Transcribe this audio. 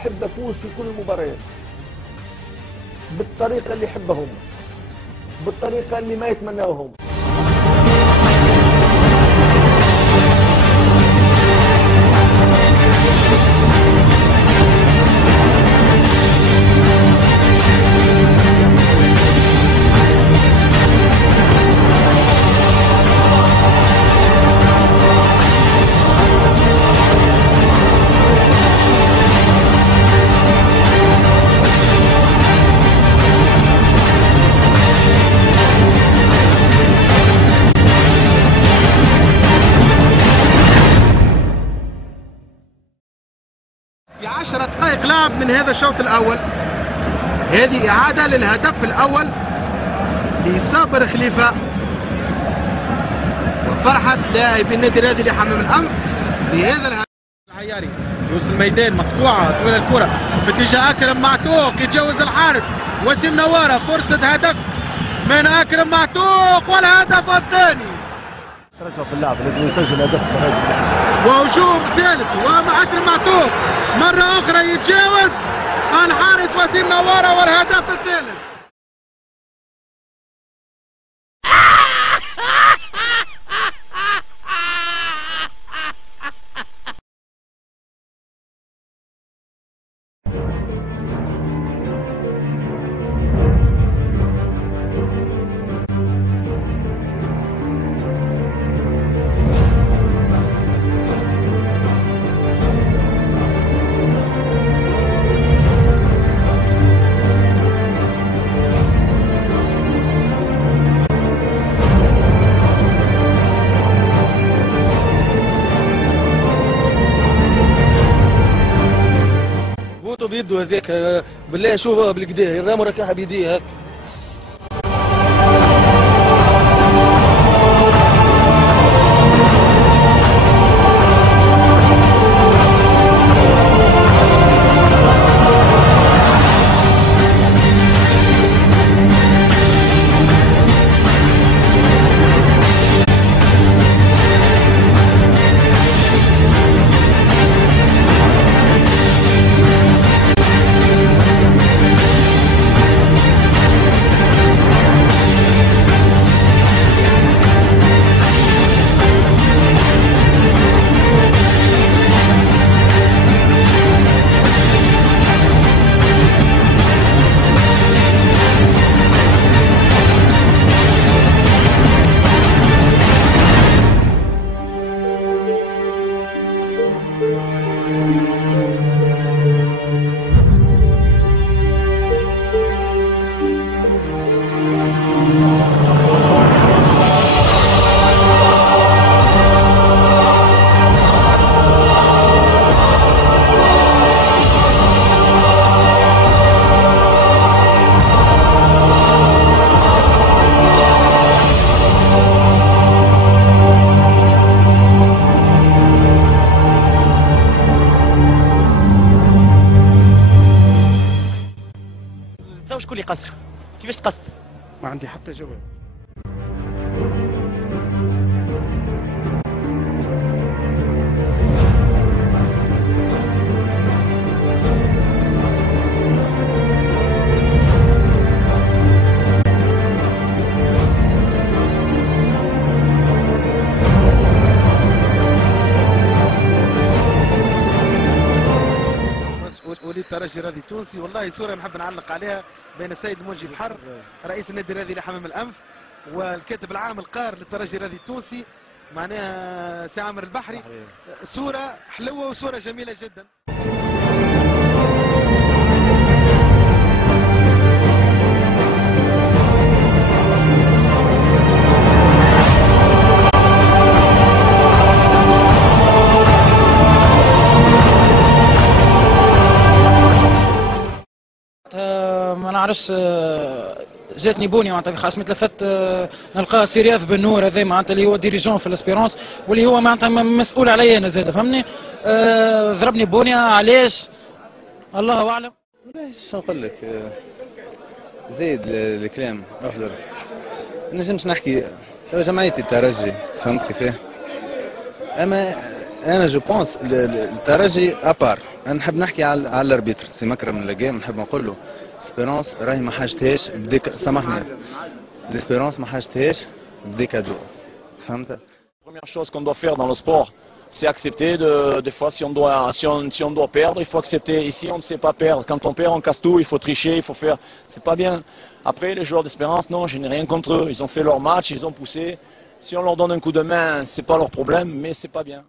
نحب افوز في كل المباريات بالطريقه اللي يحبهم، بالطريقه اللي ما يتمناوهم. في 10 دقائق لعب من هذا الشوط الأول. هذه إعادة للهدف الأول لصابر خليفة وفرحة لاعبي النادي الرياضي لحمام الأنف لهذا الهدف. العياري في وسط الميدان مقطوعة طويل الكرة في اتجاه أكرم معتوق يتجاوز الحارس. وسيم نوارة فرصة هدف من أكرم معتوق والهدف الثاني. رجعوا في اللعب لازم يسجل هدف. وهجوم ثالث ومع أكرم معتوق مرة أخرى يتجاوز الحارس وسيم نوارة والهدف الثالث. بيده هذاك بالله شوف بالكدا يرموا ركعها بيديه هكا. شكون اللي قص؟ كيفاش تقص؟ ما عندي حتى جواب. وليد الترجي الرياضي التونسي، والله صوره نحب نعلق عليها بين السيد المنجي بحر رئيس النادي الرياضي لحمام الانف والكاتب العام القار للترجي الرياضي التونسي معناها سي عامر البحري. صوره حلوه وصوره جميله جدا. ما نعرفش جاتني بوني معناتها خاص متلفت نلقى سي رياض بن نور هذا معناتها اللي هو ديريجون في الاسبيرونس واللي هو معناتها مسؤول عليا انا زاد فهمني. ضربني بونيا علاش الله اعلم. والله شو نقول لك زايد الكلام افضل. ما نجمش نحكي جمعيتي الترجي فهمت كيفاه، اما انا جو بونس الترجي ابار. انا نحب نحكي على الاربيتر سي مكرم من لقام، نحب نقول له اسبيرونس راهي ما حاجتهاش سامحني، l'espérance ما حاجتهاش بدي كادو. فهمت؟ La première chose qu'on doit faire dans le sport, c'est accepter des fois si on doit perdre, il faut accepter. Ici on ne sait pas perdre. Quand on perd, on casse tout, il faut tricher, il faut faire. C'est pas bien. Après les joueurs d'Espérance, non, je n'ai rien contre eux. Ils ont fait leur match, ils ont poussé. Si on leur donne un coup de main, c'est pas leur problème, mais c'est pas bien.